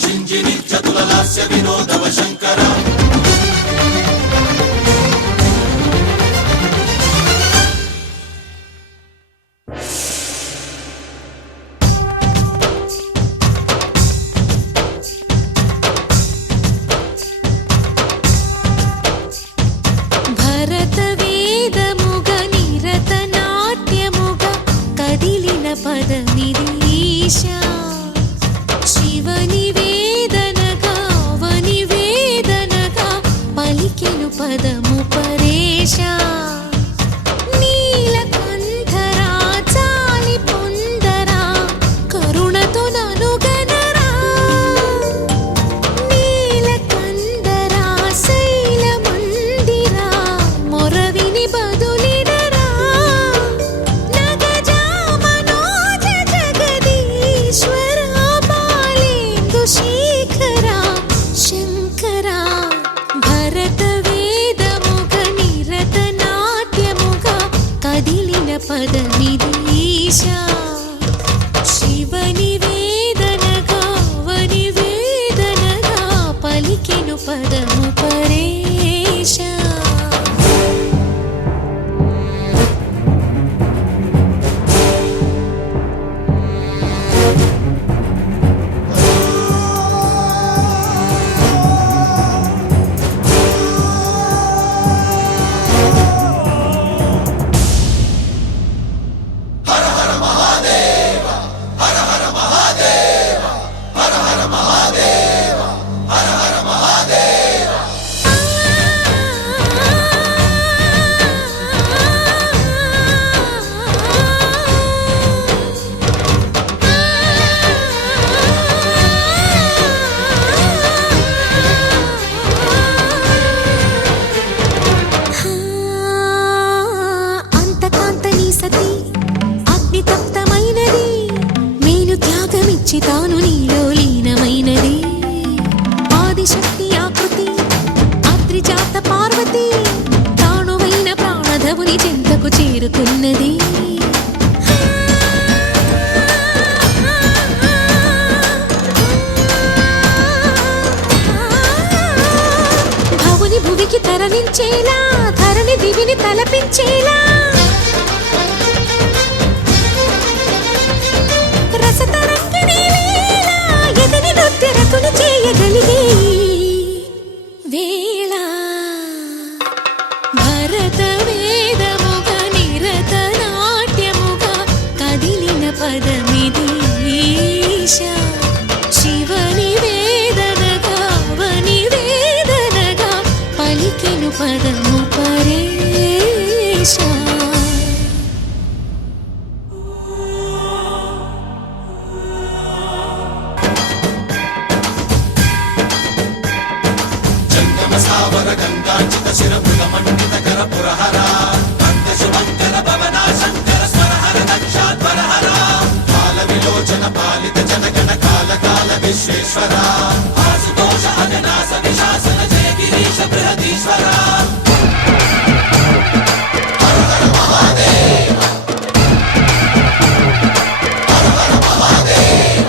शिञ्जिनि चतुललास्य विनोदव शङ्कर తరలించేలా ధరణి దివిని తలపించేలా రసతరంగిణి లీలా ఎదని నృత్యరతులు చేయగలిగే వేళ భరత వేదముగా నిరత నాట్యముగా కదిలిన పదమిది ఈశా శివని వేదనగా వని వేదనగా పలికెను పదము పరేశా गंगाचित शिरभुग मंडित कर पुरहरा कंद शुभंकर भवना शंकर स्वरहर दक्षाध्वरहरा काल विलोचन पालित जनगण काल काल विश्वेश्वरा आशुतोष अजनास विशासन जय गिरीश बृहदीश्वरा हर हर महादेव हर हर महादेव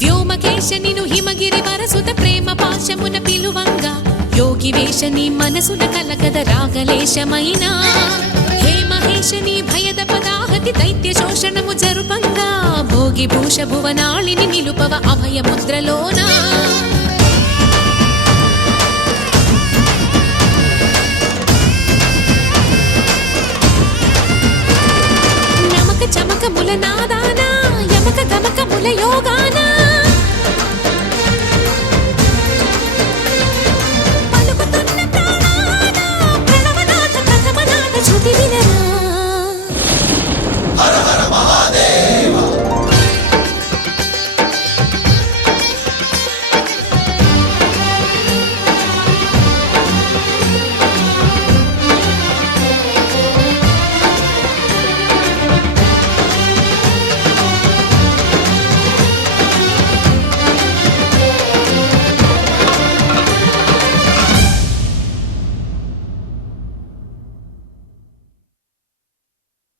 వ్యోమకేశనిను హిమగిరి వరసుత ప్రేమ పాశమున పిలువంగా యోగి వేషని మనసున కలకద రాగలేశమైనా హే మహేశని భయద పదాహతి దైత్య శోషణము జరుపంగా భోగి భూష భువనాళిని నిలుపవ అభయ ముద్రలోనా నమక చమక ముల నాదానా యమక గమక ముల యోగానా